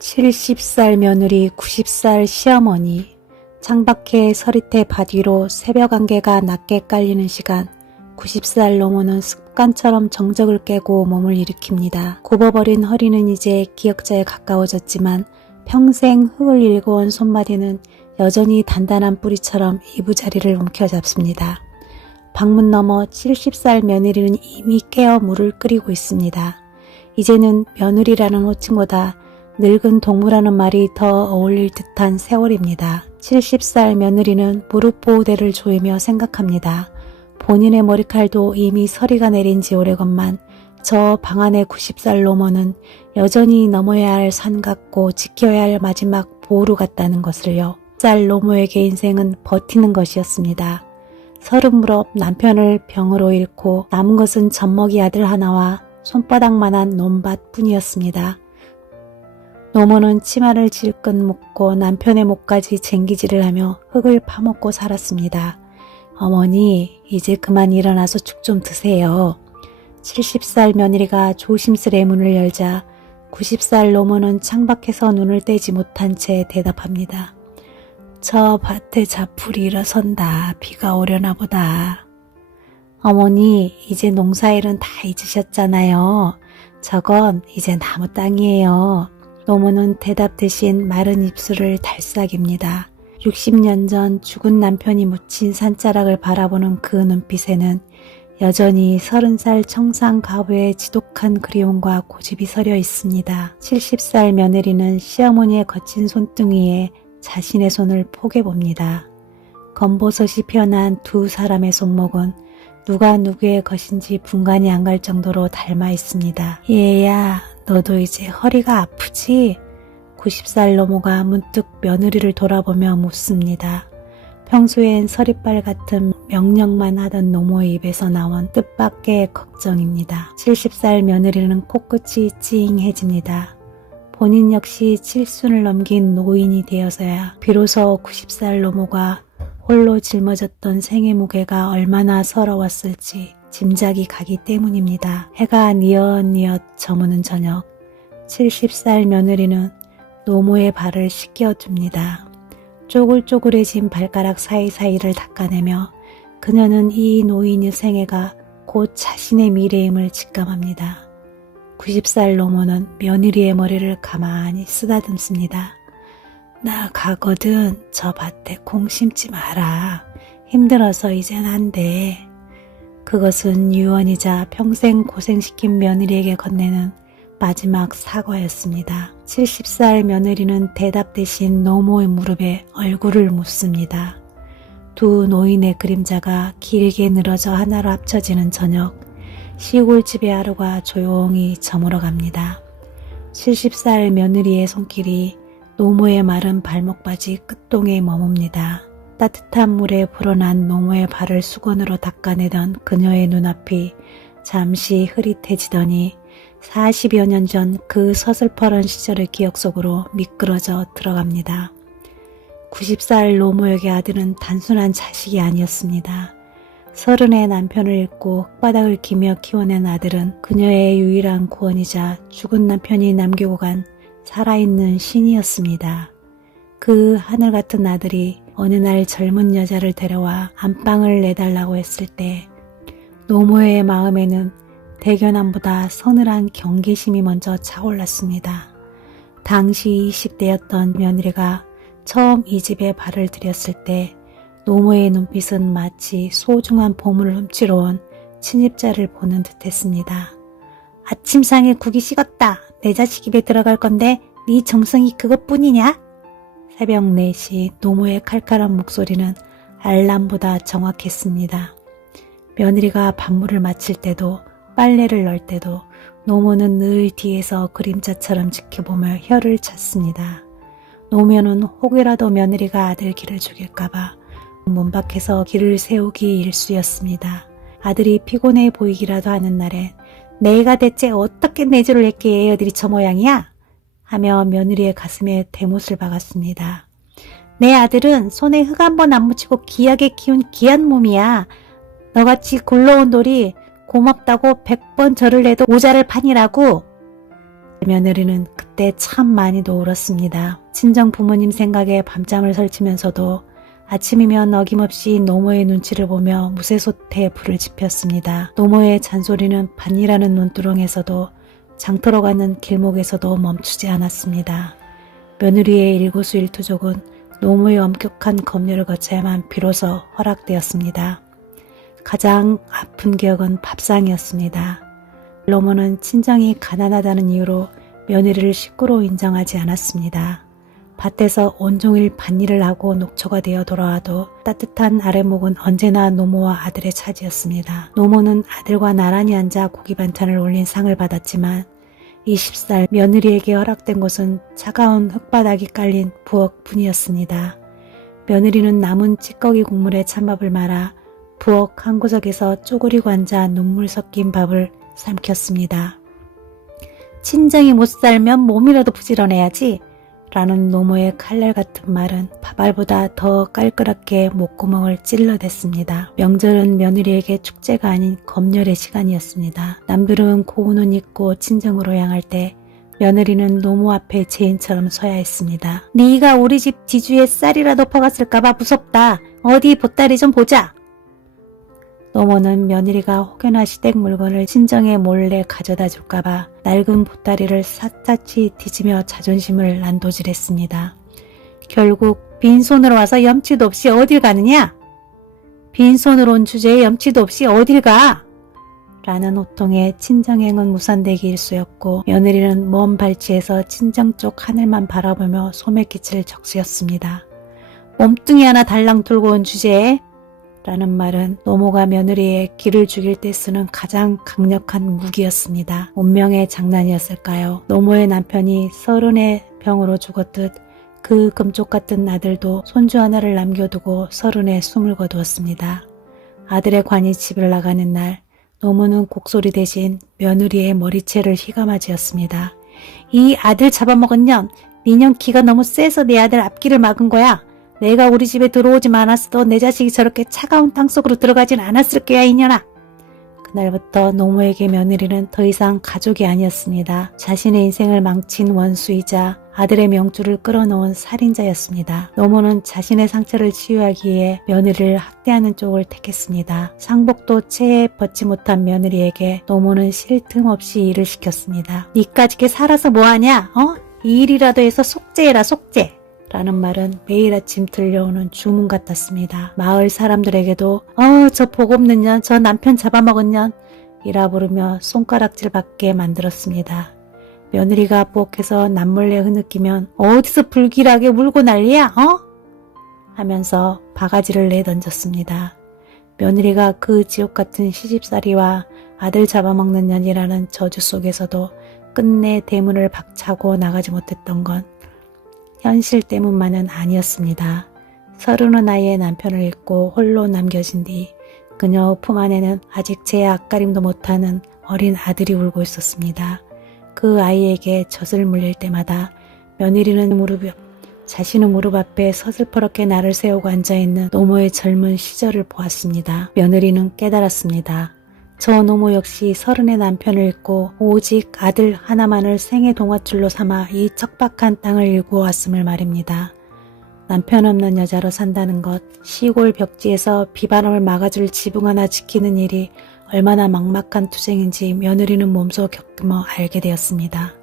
70살 며느리 90살 시어머니. 창밖에 서리태 밭 위로 새벽 안개가 낮게 깔리는 시간, 90살 노모는 습관처럼 정적을 깨고 몸을 일으킵니다. 굽어버린 허리는 이제 기역자에 가까워졌지만 평생 흙을 일궈온 손마디는 여전히 단단한 뿌리처럼 이부자리를 움켜잡습니다. 방문 너머 70살 며느리는 이미 깨어 물을 끓이고 있습니다. 이제는 며느리라는 호칭보다 늙은 동무라는 말이 더 어울릴 듯한 세월입니다. 70살 며느리는 무릎 보호대를 조이며 생각합니다. 본인의 머리칼도 이미 서리가 내린 지 오래건만 저 방 안의 90살 노모는 여전히 넘어야 할 산 같고 지켜야 할 마지막 보루 같다는 것을요. 쌀 노모에게 인생은 버티는 것이었습니다. 30 남편을 병으로 잃고 남은 것은 젖먹이 아들 하나와 손바닥만한 논밭 뿐이었습니다. 노모는 치마를 질끈 묶고 남편의 목까지 쟁기질을 하며 흙을 파먹고 살았습니다. 어머니, 이제 그만 일어나서 죽 좀 드세요. 70살 며느리가 조심스레 문을 열자 90살 노모는 창밖에서 눈을 떼지 못한 채 대답합니다. 저 밭에 자풀이 일어선다. 비가 오려나 보다. 어머니, 이제 농사일은 다 잊으셨잖아요. 저건 이제 나무 땅이에요. 노모는 대답 대신 마른 입술을 달싹입니다. 60년 전 죽은 남편이 묻힌 산자락을 바라보는 그 눈빛에는 여전히 30살 청상 가부의 지독한 그리움과 고집이 서려 있습니다. 70살 며느리는 시어머니의 거친 손등위에 자신의 손을 포개봅니다. 검버섯이 피어난 두 사람의 손목은 누가 누구의 것인지 분간이 안 갈 정도로 닮아 있습니다. 얘야, 너도 이제 허리가 아프지? 90살 노모가 문득 며느리를 돌아보며 묻습니다. 평소엔 서리빨 같은 명령만 하던 노모의 입에서 나온 뜻밖의 걱정입니다. 70살 며느리는 코끝이 찡해집니다. 본인 역시 칠순을 넘긴 노인이 되어서야 비로소 90살 노모가 홀로 짊어졌던 생의 무게가 얼마나 서러웠을지 짐작이 가기 때문입니다. 해가 뉘엿뉘엿 저무는 저녁, 70살 며느리는 노모의 발을 씻겨줍니다. 쪼글쪼글해진 발가락 사이사이를 닦아내며 그녀는 이 노인의 생애가 곧 자신의 미래임을 직감합니다. 90살 노모는 며느리의 머리를 가만히 쓰다듬습니다. 나 가거든. 저 밭에 콩 심지 마라. 힘들어서 이젠 안 돼. 그것은 유언이자 평생 고생시킨 며느리에게 건네는 마지막 사과였습니다. 70살 며느리는 대답 대신 노모의 무릎에 얼굴을 묻습니다. 두 노인의 그림자가 길게 늘어져 하나로 합쳐지는 저녁, 시골집의 하루가 조용히 저물어갑니다. 70살 며느리의 손길이 노모의 마른 발목바지 끝동에 머뭅니다. 따뜻한 물에 불어난 노모의 발을 수건으로 닦아내던 그녀의 눈앞이 잠시 흐릿해지더니 40여 년 전 그 서슬퍼런 시절의 기억 속으로 미끄러져 들어갑니다. 90살 노모에게 아들은 단순한 자식이 아니었습니다. 30의 남편을 잃고 흙바닥을 기며 키워낸 아들은 그녀의 유일한 구원이자 죽은 남편이 남기고 간 살아있는 신이었습니다. 그 하늘 같은 아들이 어느 날 젊은 여자를 데려와 안방을 내달라고 했을 때 노모의 마음에는 대견함보다 서늘한 경계심이 먼저 차올랐습니다. 당시 20대였던 며느리가 처음 이 집에 발을 들였을 때 노모의 눈빛은 마치 소중한 보물을 훔치러 온 친입자를 보는 듯했습니다. 아침상에 국이 식었다. 내 자식 입에 들어갈 건데 네 정성이 그것뿐이냐? 새벽 4시 노모의 칼칼한 목소리는 알람보다 정확했습니다. 며느리가 밥물을 마칠 때도 빨래를 널 때도 노모는 늘 뒤에서 그림자처럼 지켜보며 혀를 찼습니다. 노모는 혹이라도 며느리가 아들 길을 죽일까봐 문 밖에서 길을 세우기 일쑤였습니다. 아들이 피곤해 보이기라도 하는 날엔 내가 대체 어떻게 내조를 했기에 애들이 저 모양이야? 하며 며느리의 가슴에 대못을 박았습니다. 내 아들은 손에 흙 한 번 안 묻히고 귀하게 키운 귀한 몸이야. 너같이 굴러온 돌이 고맙다고 100번 절을 내도 모자랄 판이라고. 며느리는 그때 참 많이도 울었습니다. 친정 부모님 생각에 밤잠을 설치면서도 아침이면 어김없이 노모의 눈치를 보며 무쇠솥에 불을 지폈습니다. 노모의 잔소리는 반이라는 논두렁에서도 장터로 가는 길목에서도 멈추지 않았습니다. 며느리의 일거수일투족은 노모의 엄격한 검열을 거쳐야만 비로소 허락되었습니다. 가장 아픈 기억은 밥상이었습니다. 노모는 친정이 가난하다는 이유로 며느리를 식구로 인정하지 않았습니다. 밭에서 온종일 밭일을 하고 녹초가 되어 돌아와도 따뜻한 아랫목은 언제나 노모와 아들의 차지였습니다. 노모는 아들과 나란히 앉아 고기 반찬을 올린 상을 받았지만 20살 며느리에게 허락된 곳은 차가운 흙바닥이 깔린 부엌뿐이었습니다. 며느리는 남은 찌꺼기 국물에 찬밥을 말아 부엌 한 구석에서 쪼그리고 앉아 눈물 섞인 밥을 삼켰습니다. 친정이 못 살면 몸이라도 부지런해야지 라는 노모의 칼날 같은 말은 밥알보다 더 깔끔하게 목구멍을 찔러댔습니다. 명절은 며느리에게 축제가 아닌 검열의 시간이었습니다. 남들은 고운 옷 입고 친정으로 향할 때 며느리는 노모 앞에 죄인처럼 서야 했습니다. 네가 우리 집 뒤주에 쌀이라도 퍼갔을까봐 무섭다. 어디 보따리 좀 보자. 노모는 며느리가 혹여나 시댁 물건을 친정에 몰래 가져다 줄까봐 낡은 보따리를 샅샅이 뒤지며 자존심을 난도질했습니다. 결국 빈손으로 와서 염치도 없이 어딜 가느냐? 빈손으로 온 주제에 염치도 없이 어딜 가? 라는 호통에 친정행은 무산되기 일쑤였고 며느리는 먼 발치에서 친정 쪽 하늘만 바라보며 소매깃을 적시었습니다. 몸뚱이 하나 달랑 들고 온 주제에 라는 말은 노모가 며느리의 기를 죽일 때 쓰는 가장 강력한 무기였습니다. 운명의 장난이었을까요? 노모의 남편이 30의 병으로 죽었듯 그 금쪽 같은 아들도 손주 하나를 남겨두고 30에 숨을 거두었습니다. 아들의 관이 집을 나가는 날 노모는 곡소리 대신 며느리의 머리채를 휘감아쥐었습니다. 이 아들 잡아먹은 년, 니년 기가 너무 세서 내 아들 앞길을 막은 거야. 내가 우리 집에 들어오지 않았어도 내 자식이 저렇게 차가운 땅속으로 들어가진 않았을 거야 이년아. 그날부터 노모에게 며느리는 더 이상 가족이 아니었습니다. 자신의 인생을 망친 원수이자 아들의 명줄을 끌어놓은 살인자였습니다. 노모는 자신의 상처를 치유하기 위해 며느리를 학대하는 쪽을 택했습니다. 상복도 채에 벗지 못한 며느리에게 노모는 쉴 틈 없이 일을 시켰습니다. 니까지 게 살아서 뭐하냐? 이 일이라도 해서 속죄해라 속죄. 라는 말은 매일 아침 들려오는 주문 같았습니다. 마을 사람들에게도 저 복 없는 년, 저 남편 잡아먹은 년 이라 부르며 손가락질 받게 만들었습니다. 며느리가 부엌에서 남몰래 흐느끼면 어디서 불길하게 울고 난리야? 하면서 바가지를 내던졌습니다. 며느리가 그 지옥같은 시집살이와 아들 잡아먹는 년이라는 저주 속에서도 끝내 대문을 박차고 나가지 못했던 건 현실 때문만은 아니었습니다. 30의 나이에 남편을 잃고 홀로 남겨진 뒤 그녀 품 안에는 아직 제 앞가림도 못하는 어린 아들이 울고 있었습니다. 그 아이에게 젖을 물릴 때마다 며느리는 자신의 무릎 앞에 서슬퍼렇게 나를 세우고 앉아있는 노모의 젊은 시절을 보았습니다. 며느리는 깨달았습니다. 저 노모 역시 30의 남편을 잃고 오직 아들 하나만을 생애 동화줄로 삼아 이 척박한 땅을 일구어 왔음을 말입니다. 남편 없는 여자로 산다는 것, 시골 벽지에서 비바람을 막아줄 지붕 하나 지키는 일이 얼마나 막막한 투쟁인지 며느리는 몸소 겪으며 알게 되었습니다.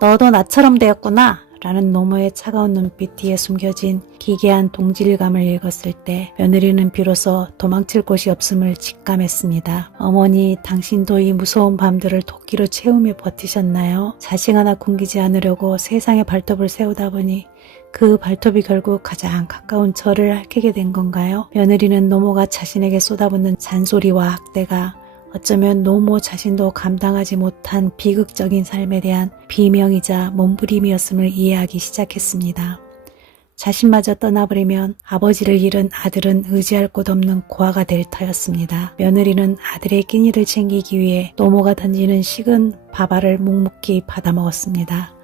너도 나처럼 되었구나. 라는 노모의 차가운 눈빛 뒤에 숨겨진 기괴한 동질감을 읽었을 때 며느리는 비로소 도망칠 곳이 없음을 직감했습니다. 어머니, 당신도 이 무서운 밤들을 도끼로 채우며 버티셨나요? 자식 하나 굶기지 않으려고 세상에 발톱을 세우다 보니 그 발톱이 결국 가장 가까운 저를 핥게 된 건가요? 며느리는 노모가 자신에게 쏟아붓는 잔소리와 학대가 어쩌면 노모 자신도 감당하지 못한 비극적인 삶에 대한 비명이자 몸부림이었음을 이해하기 시작했습니다. 자신마저 떠나버리면 아버지를 잃은 아들은 의지할 곳 없는 고아가 될 터였습니다. 며느리는 아들의 끼니를 챙기기 위해 노모가 던지는 식은 밥알을 묵묵히 받아먹었습니다.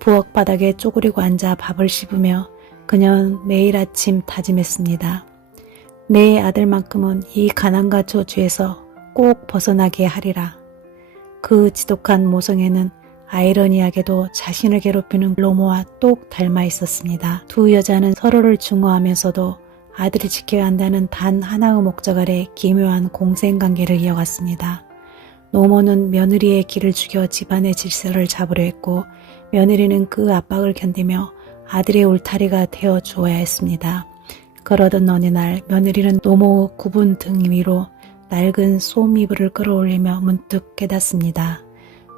부엌 바닥에 쪼그리고 앉아 밥을 씹으며 그녀는 매일 아침 다짐했습니다. 내 아들만큼은 이 가난과 저주에서 꼭 벗어나게 하리라. 그 지독한 모성애는 아이러니하게도 자신을 괴롭히는 노모와 똑 닮아 있었습니다. 두 여자는 서로를 증오하면서도 아들을 지켜야 한다는 단 하나의 목적 아래 기묘한 공생관계를 이어갔습니다. 노모는 며느리의 길을 죽여 집안의 질서를 잡으려 했고 며느리는 그 압박을 견디며 아들의 울타리가 되어 주어야 했습니다. 그러던 어느 날 며느리는 노모 굽은 등 위로 낡은 솜이불을 끌어올리며 문득 깨닫습니다.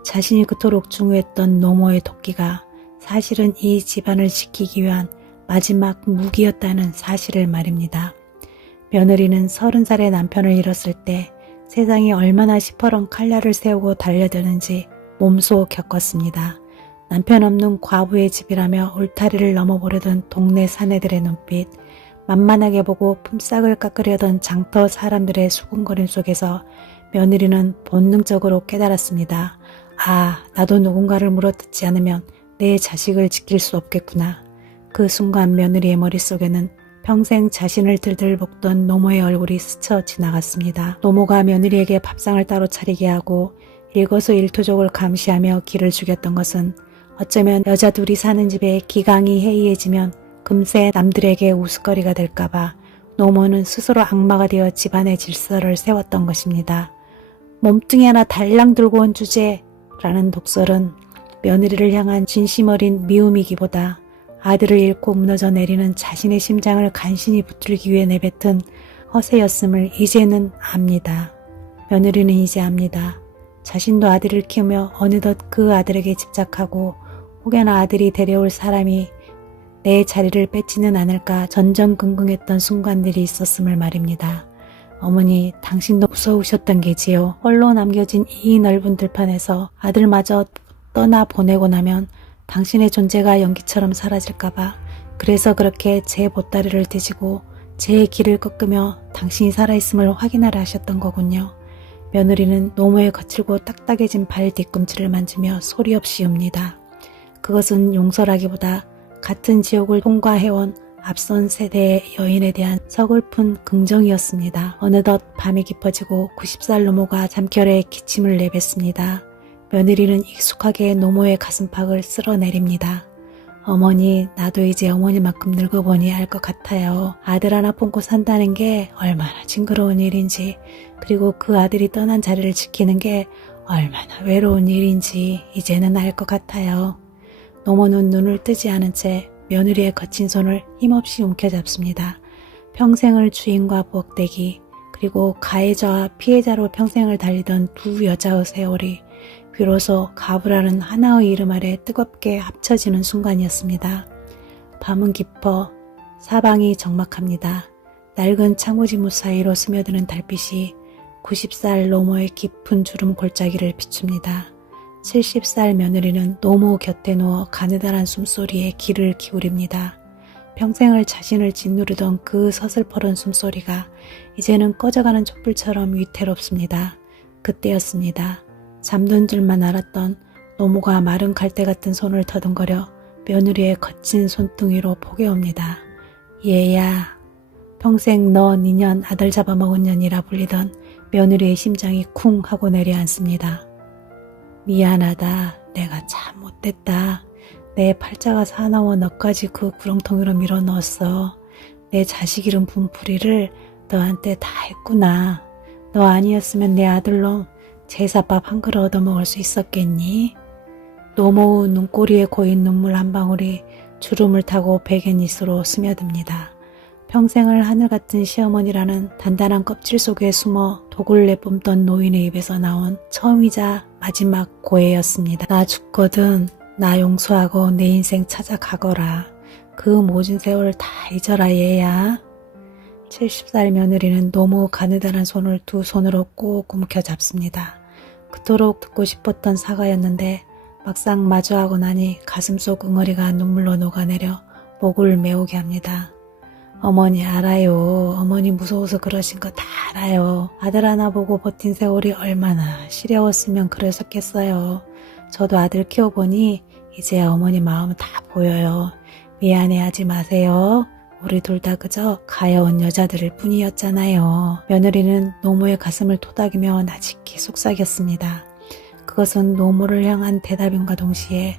자신이 그토록 중요했던 노모의 도끼가 사실은 이 집안을 지키기 위한 마지막 무기였다는 사실을 말입니다. 며느리는 30살의 남편을 잃었을 때 세상이 얼마나 시퍼런 칼날을 세우고 달려드는지 몸소 겪었습니다. 남편 없는 과부의 집이라며 울타리를 넘어보려던 동네 사내들의 눈빛, 만만하게 보고 품삯을 깎으려던 장터 사람들의 수군거림 속에서 며느리는 본능적으로 깨달았습니다. 아, 나도 누군가를 물어뜯지 않으면 내 자식을 지킬 수 없겠구나. 그 순간 며느리의 머릿속에는 평생 자신을 들들 볶던 노모의 얼굴이 스쳐 지나갔습니다. 노모가 며느리에게 밥상을 따로 차리게 하고 일거수일투족을 감시하며 기를 죽였던 것은 어쩌면 여자 둘이 사는 집에 기강이 해이해지면 금세 남들에게 우스거리가 될까봐 노모는 스스로 악마가 되어 집안의 질서를 세웠던 것입니다. 몸뚱이 하나 달랑 들고 온 주제라는 독설은 며느리를 향한 진심 어린 미움이기보다 아들을 잃고 무너져 내리는 자신의 심장을 간신히 붙들기 위해 내뱉은 허세였음을 이제는 압니다. 며느리는 이제 압니다. 자신도 아들을 키우며 어느덧 그 아들에게 집착하고 혹여나 아들이 데려올 사람이 내 자리를 뺏지는 않을까 전전긍긍했던 순간들이 있었음을 말입니다. 어머니, 당신도 무서우셨던 게지요. 홀로 남겨진 이 넓은 들판에서 아들마저 떠나보내고 나면 당신의 존재가 연기처럼 사라질까봐 그래서 그렇게 제 보따리를 뒤지고 제 길을 꺾으며 당신이 살아있음을 확인하려 하셨던 거군요. 며느리는 노모의 거칠고 딱딱해진 발 뒤꿈치를 만지며 소리 없이 웁니다. 그것은 용서라기보다 같은 지옥을 통과해온 앞선 세대의 여인에 대한 서글픈 긍정이었습니다. 어느덧 밤이 깊어지고 90살 노모가 잠결에 기침을 내뱉습니다. 며느리는 익숙하게 노모의 가슴팍을 쓸어내립니다. 어머니, 나도 이제 어머니만큼 늙어보니 알 것 같아요. 아들 하나 품고 산다는 게 얼마나 징그러운 일인지, 그리고 그 아들이 떠난 자리를 지키는 게 얼마나 외로운 일인지 이제는 알 것 같아요. 노모는 눈을 뜨지 않은 채 며느리의 거친 손을 힘없이 움켜잡습니다. 평생을 주인과 부엌대기, 그리고 가해자와 피해자로 평생을 달리던 두 여자의 세월이 비로소 가부라는 하나의 이름 아래 뜨겁게 합쳐지는 순간이었습니다. 밤은 깊어 사방이 적막합니다. 낡은 창호지무 사이로 스며드는 달빛이 90살 노모의 깊은 주름 골짜기를 비춥니다. 70살 며느리는 노모 곁에 누워 가느다란 숨소리에 귀를 기울입니다. 평생을 자신을 짓누르던 그 서슬퍼런 숨소리가 이제는 꺼져가는 촛불처럼 위태롭습니다. 그때였습니다. 잠든 줄만 알았던 노모가 마른 갈대 같은 손을 더듬거려 며느리의 거친 손등위로 포개옵니다. 얘야, 평생 너 니년 아들 잡아먹은 년이라 불리던 며느리의 심장이 쿵 하고 내려앉습니다. 미안하다. 내가 참 못됐다. 내 팔자가 사나워 너까지 그 구렁텅이로 밀어넣었어. 내 자식 이름 분풀이를 너한테 다 했구나. 너 아니었으면 내 아들로 제사밥 한 그릇 얻어먹을 수 있었겠니? 노모 눈꼬리에 고인 눈물 한 방울이 주름을 타고 베갯잇으로 스며듭니다. 평생을 하늘같은 시어머니라는 단단한 껍질 속에 숨어 독을 내뿜던 노인의 입에서 나온 처음이자 마지막 고해였습니다. 나 죽거든. 나 용서하고 내 인생 찾아가거라. 그 모진 세월 다 잊어라 얘야. 70살 며느리는 노모 가느다란 손을 두 손으로 꼭 움켜잡습니다. 그토록 듣고 싶었던 사과였는데 막상 마주하고 나니 가슴속 응어리가 눈물로 녹아내려 목을 메우게 합니다. 어머니 알아요. 어머니 무서워서 그러신 거 다 알아요. 아들 하나 보고 버틴 세월이 얼마나 시려웠으면 그러셨겠어요. 저도 아들 키워보니 이제 어머니 마음 다 보여요. 미안해하지 마세요. 우리 둘 다 그저 가여운 여자들일 뿐이었잖아요. 며느리는 노모의 가슴을 토닥이며 나직히 속삭였습니다. 그것은 노모를 향한 대답임과 동시에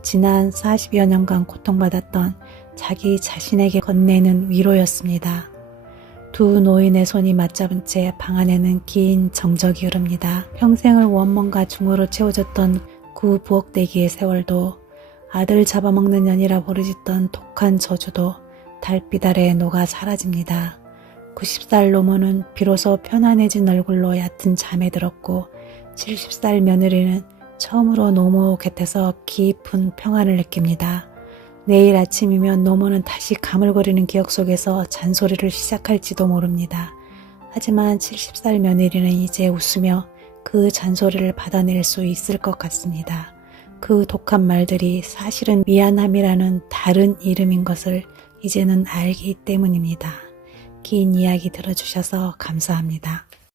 지난 40여 년간 고통받았던 자기 자신에게 건네는 위로였습니다. 두 노인의 손이 맞잡은 채 방 안에는 긴 정적이 흐릅니다. 평생을 원망과 중으로 채워졌던 그 부엌대기의 세월도, 아들 잡아먹는 년이라 부르짖던 독한 저주도 달빛 아래 녹아 사라집니다. 90살 노모는 비로소 편안해진 얼굴로 얕은 잠에 들었고 70살 며느리는 처음으로 노모 곁에서 깊은 평안을 느낍니다. 내일 아침이면 노모는 다시 가물거리는 기억 속에서 잔소리를 시작할지도 모릅니다. 하지만 70살 며느리는 이제 웃으며 그 잔소리를 받아낼 수 있을 것 같습니다. 그 독한 말들이 사실은 미안함이라는 다른 이름인 것을 이제는 알기 때문입니다. 긴 이야기 들어주셔서 감사합니다.